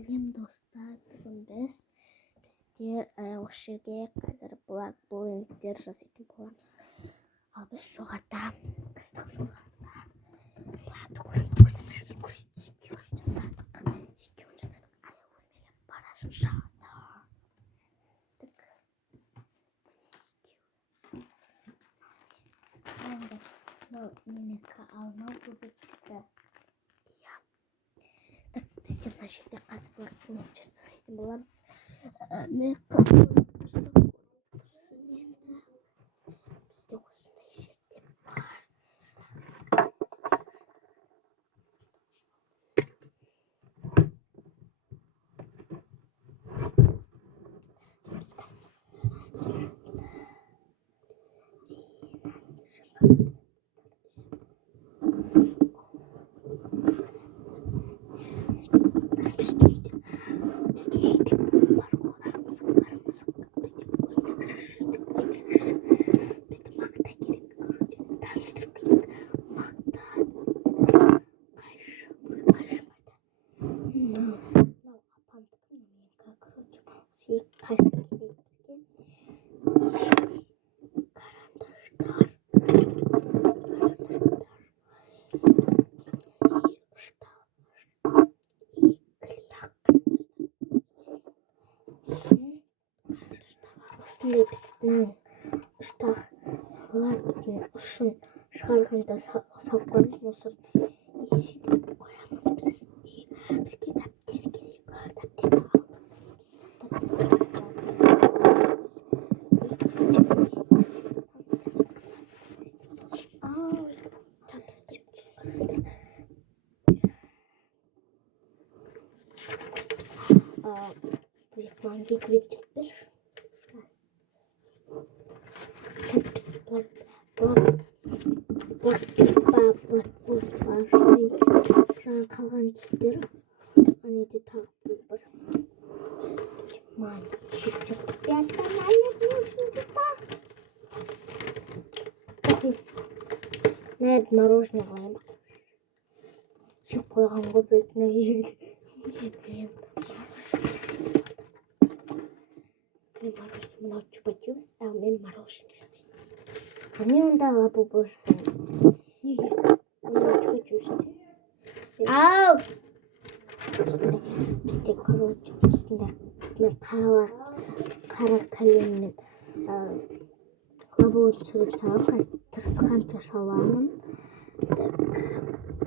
Сәлем достар, бүгін біздер осы жерге қазір блогтер жасайтын боламыз. Ал біз жоғарыда менікі алмау көбікті. Біздер мына жерде қазір блогтер жасайтын боламыз. Бізде осындай жерде бар. Біздің ұштағылардың ұшын шығарғанда салқын мусор қоямыз. Бізге дәптер керек. Жаңа қалған түстер анеде тағып бір мальчик Нәрді мороженое қояйын ба? Жеп қойған ғой бетіне ерді. Мен мороженое мынау чупа-чупс, ал мен мороженое жасаймын. А мен онда лабубу жасаймын. Неге? Мен чупа-чупс жасаймын. Ау! Бізде, короче, осындай мен қара калеммен лабубу сурет салам. Қазір тырысқанша шаламын.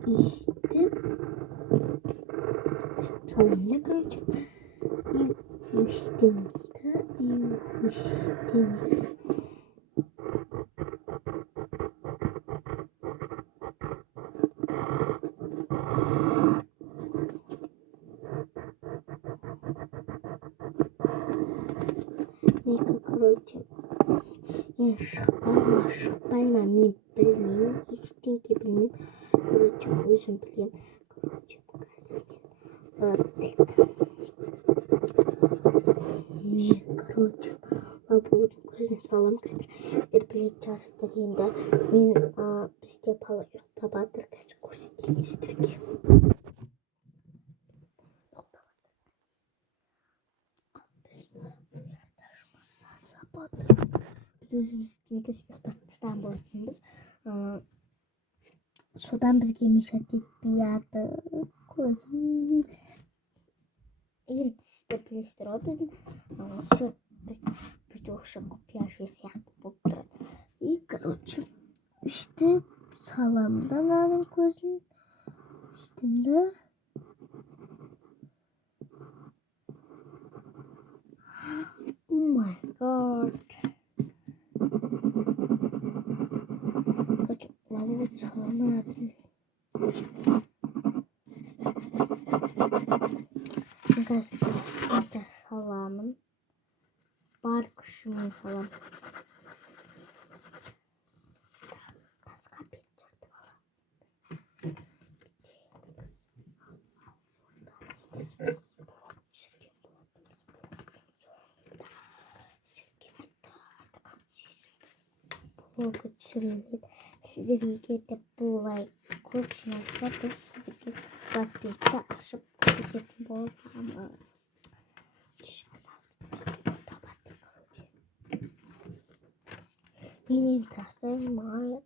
Өйстіп салам да, короче. Өйстім. Короче, мен шықпай ма, мен білмеймін, ештеңке білмеймін. Короче, өзім білем. Короче, мен, короче, лабудың көзін салам қазір. Сіздер білетін шығарсыздар енді. Мен бізде бала ұйықтап жатыр, қазір көрсетейін сіздерге. Біз өзіміздің экспорттан болатынбыз. Содан бізге мешат етпей жатыр. Көзім. Енді сіздер білесіздер ғой біздің видеошы құпия жүйе сияқты болып тұрады. И, короче, өйстіп салам да мынаның көзін. Өйстім да. О май гад. Лабубу саламын. Мен қазір тырысқанша саламын. Бар күшіммен салам. Басқа бет жүрді бала. Блогы түсіріледі. Сіздерге де бұл лайк көп жинаса, біз сіздерге подписка ашып көрсететін боламыз. Миний тасан маа.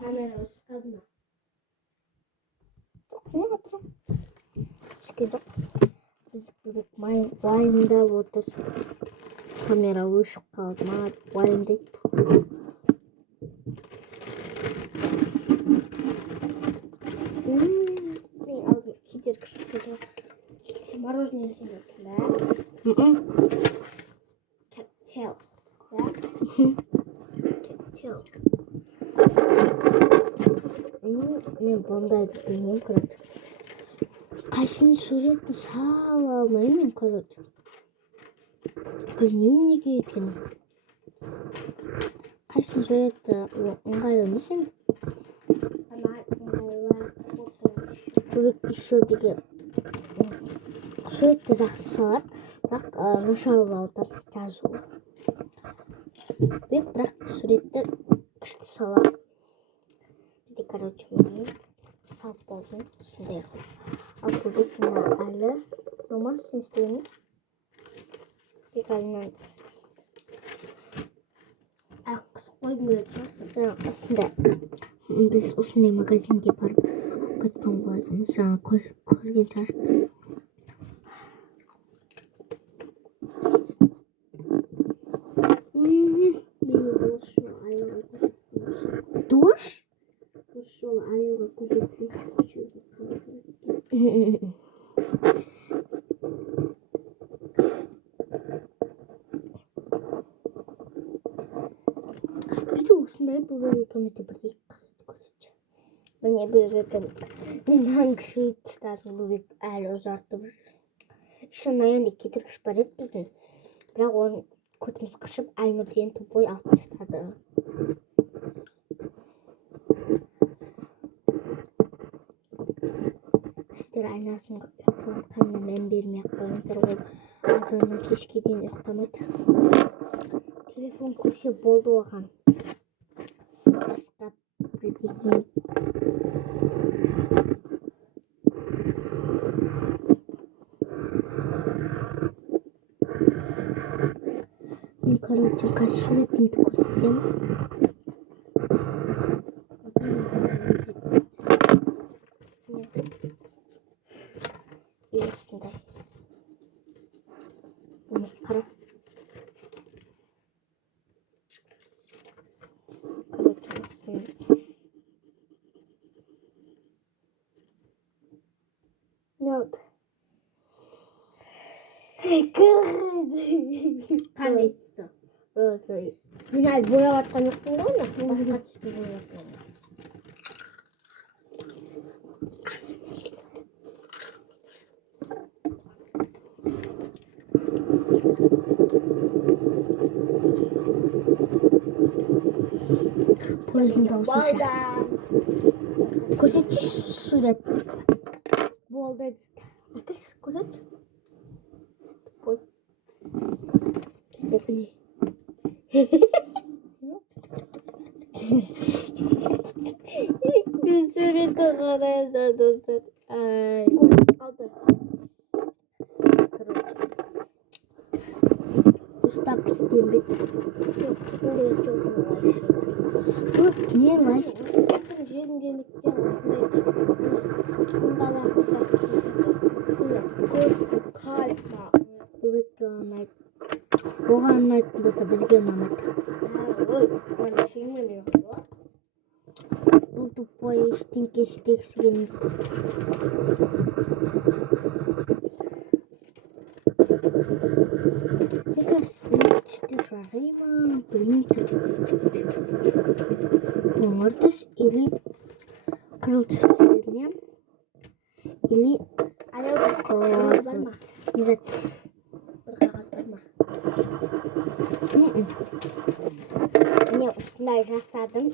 Камера ушкадна. Не батра. Шкедо. Biz wayında otur. Kamera ışık kaldı. Wayında. Ne aldım? Gidiyor kışın söylüyor. Sen мороженое съедешь, да? Cocktail. Да? Cocktail. Мен бомдайды білмеймін, короче. Қайсының суретін сала алмаймын, короче. Білмеймін неге екенін. Қайсының суреті ыңғайлы емес енді. Көбек еще деген суретті жақсы салады, бірақ нашарлауда жазу. Бірақ суретті күшті салады. Бізде, короче, мен салып болдым, осындай қылып. Ал көбек мына әлі номар сен істеймін. Бекалынан қысып қойдым өте. Осындай біз осындай магазинге барып қайтқан болатынбыз. Жаңа көрген шығарсыздар. Душ? Душ ол аюға көрсетпейді. Бізде осындай бөбек екеумізде бірдей көрсетші. Міне бөбек екеуміз. Мен хангіші тұстардың бөбек әлі ұзартып жүр. Еще наянда кетіргіш бар еді біздің. Бірақ оны көтіміз қышып, Айнұрден тупой алып тастады. Сіздер айнасының ұйықтаватқанына мән бермей-ақ қойыңдар, ол азаннан кешке дейін ұйықтамайды. Телефон көрсе болды оған. Басқа бірдеңе. Мен короче қазір суретімді көрсетемін. Осындай. Міне қара. Короче осындай. Ne oldu? Қандай түсті? Мен әлі бояп жатқан жоқпын ғой, басқа түсті бояп жатқан. Көзім дауысы ша. Көрсетші сурет. Болды. Әкіс, көрсетші. Ой. Бізде біле. Мен суретті қарайда достар. Қалды. Ұстап істембек. Жоқ, үстінде жоғын лайшы. Көп не лайшы? Жерін келмектен осындай. Құндалар құсақ көзді қалма. Бөбекке ұнайды. Оған ұнайтын болса бізге ұнамайды. Ой, қаны шеймен еқылы. Бұл тупой ештеңке істегісі келмейді. Түсті жарай ма? Білмейді. Қоңыр түс или қызыл түс істедім. Или Нэг қағаз бар ма? Міне осындай жасадым.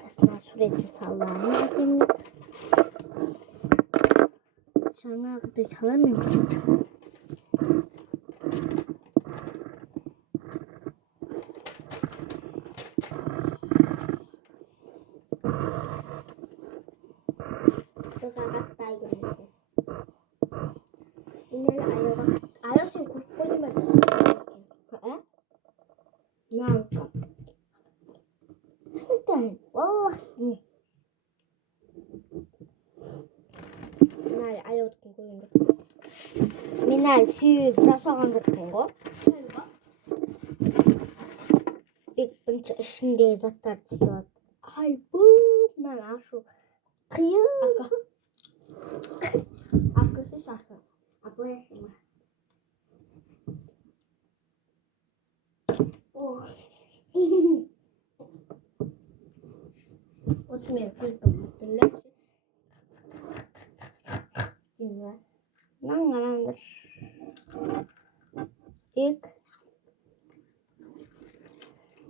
Астына суретін саламын әдемі. Жаңағыдай саламын бірінші. Аяу сен көріп қойдың ба? Нанка. Шайтан, валлахи. Мен аяу өткен көргенде. Мен әлі сүйіп жасаған жоқпын ғой. Бек бірінші ішіндегі заттарды істеп. Ай, бұл мен ашу қиын. Ақысы шашы. Апылайсың ба? Осы мен күлкім түрлі. Мынаны қараңдар.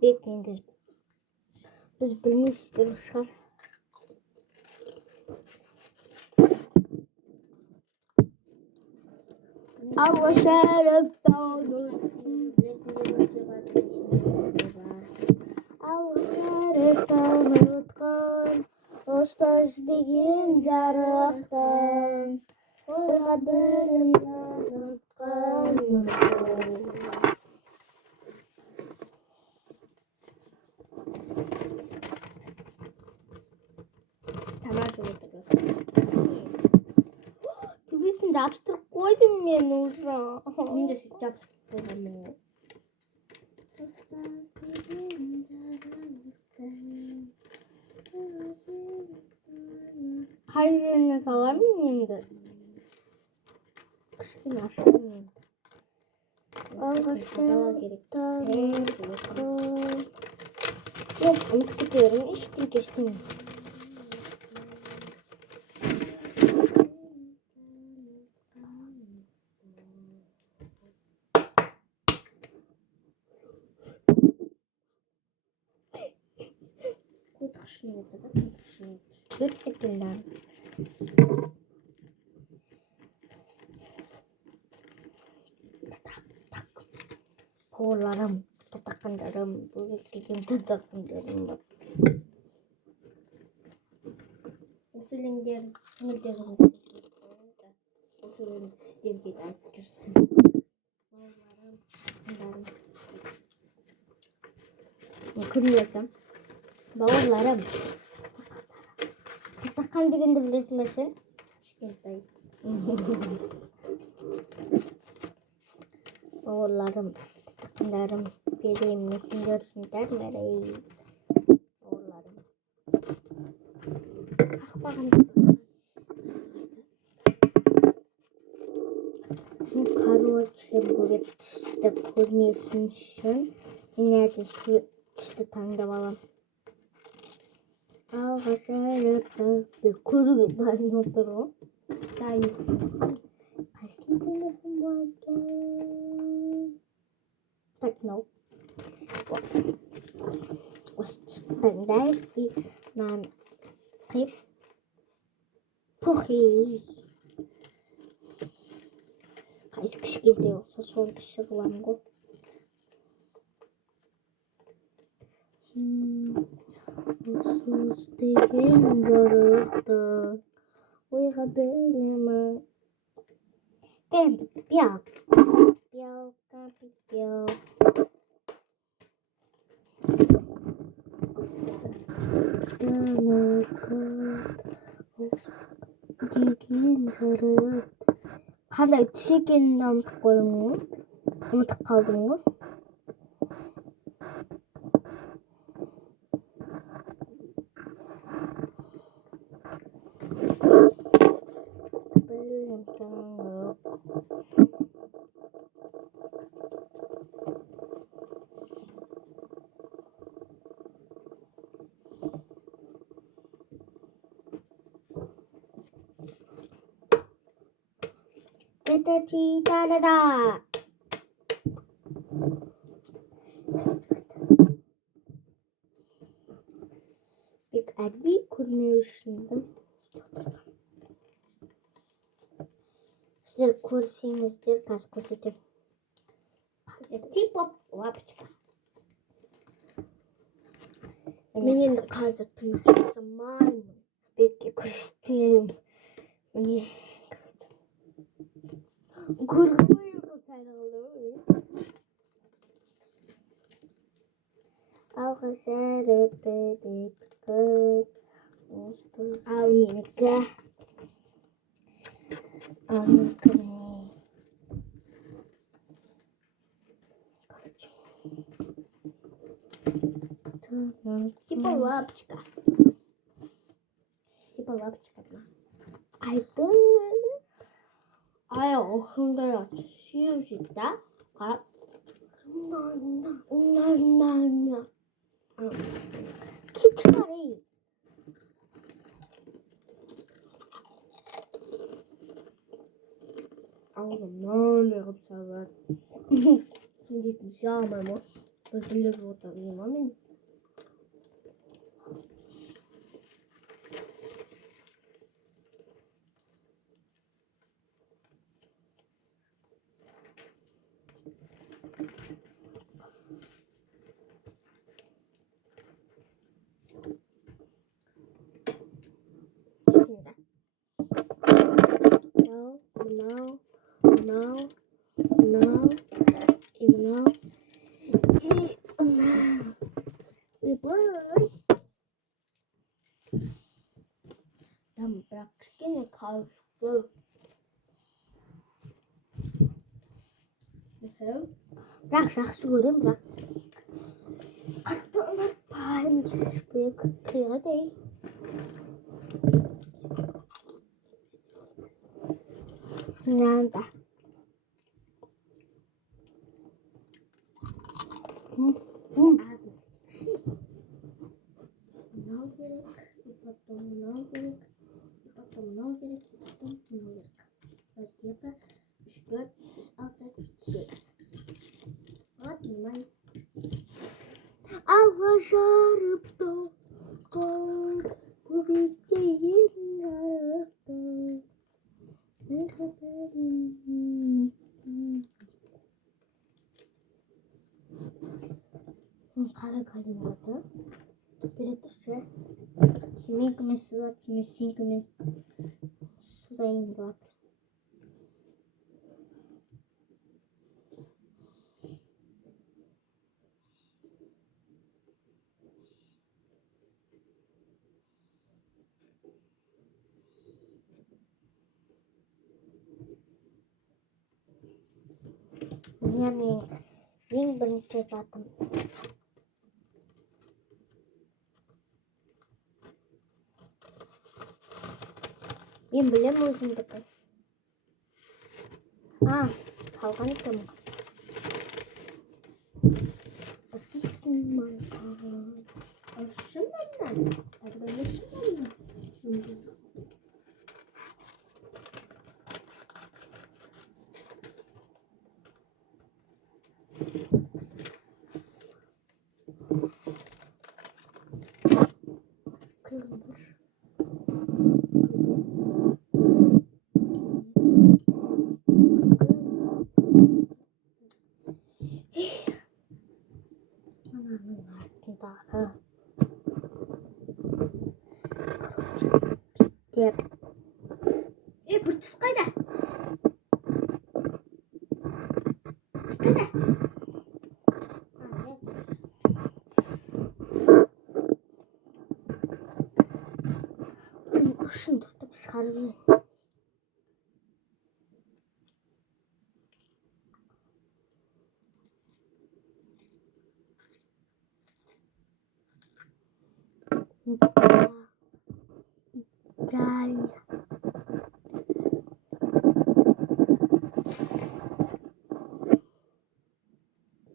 Бек негіз біз білмейсіздер шығар. Алла шәріптен ұтқан, ұстаз деген жарықтан, ойға білімді ұтқан нұрсыз. Тамаша отырыз. Төбесін жабыстырып қойдым мен уже. Мен де сөйтіп жабыстырып қойғанмын. Қай жеріне саламын енді? Кішкене ашамын. Жоқ, ұмытып кетерім, ештеңе. Gerçekten. Bavullarım, tatakkanlarım, bu beklediğim tatakkanlarım var. Usulünger, sınırlarım. Usulünger sistemde açtırsın. Bavullarım, tatakkanlarım. Kırmıyorsam. Bavullarım. Tatakkan degенді білесің бе сен? Кішкентай. Бауырларым, татаққандарым, берейін мекендер үшін дәрмәрей. Бауырларым. Қақпаған. Короче, бұл түсті көрмесін үшін мен әрде түсті таңдап алам. Алға шәріпті көруге дайын отыр ғой. Дайын. Қайсыны таңдасам болады екен? Так, мынау. Осы түсті таңдайық и мынаны қиып. Похей. Қайсы кішкентай болса соны кіші қыламын ғой. Onsuz деген жарықтан ойға білемін. Пел. Белка, пел. Деген жарық. Қандай түс екенін ұмытып қойдым ғой. Ұмытып қалдым ғой. Energy da. Big Abby kurmuyorsunuz. Sizler kursinizdir kaç kursidir. Типа лапочка. Мне кажется, ты сама беги костюм. Мне гургую потянула. Алгасары бебек. Алинка. Алинка мне. Типа лапочка. Типа лапочка. Ай, охундая. Сьюзита. На. Кичари. Не обсават. Dit is jammer, man. Dat is wat er in, man. Dan praktiken kalktı. Bırak suyu bırak. Kalktı ama palim büyük kıyı değil. Nerede? Allah şarıptı. Bu bittiğin yarıktı. Ne kadarım. Kara vardı. Bir de şey. Simik mesela simik sayın bak. Yani yeni bir zaten. Ben bilemiyorum bakın. Salganik mi? Asistim ben. Aşım benden. Arkadaşım benden. Yep. Пускай да. Кушин тутап шығармай. Италия.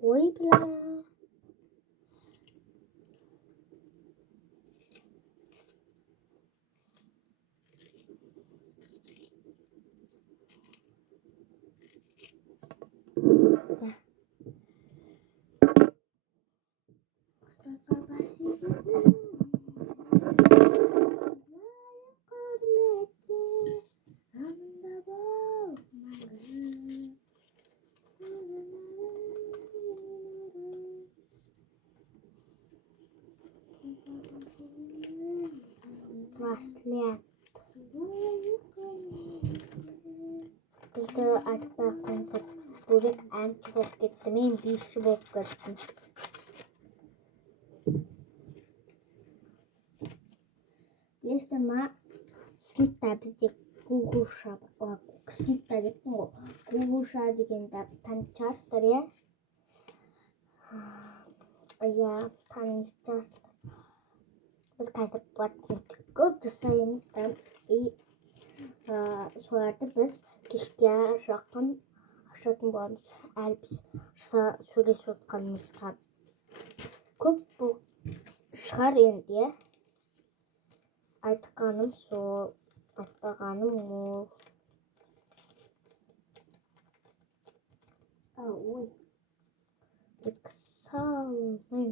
Ой, бля. Браслет. Бид альбаакын бүрэг амч бог гэдэг юм биш бог гэдэг. Лестама синта бізде гугуша синта гэдэг нь гугуша гэдэг танчаастар яа. Я танчаас бас кайсад гот тусаемс там и суарда бас кишкя шакан шатан бомс альбс сүрес утқан мисгад көп бұл шығар енді айтқаным сол айтпағаным ол ой экзамен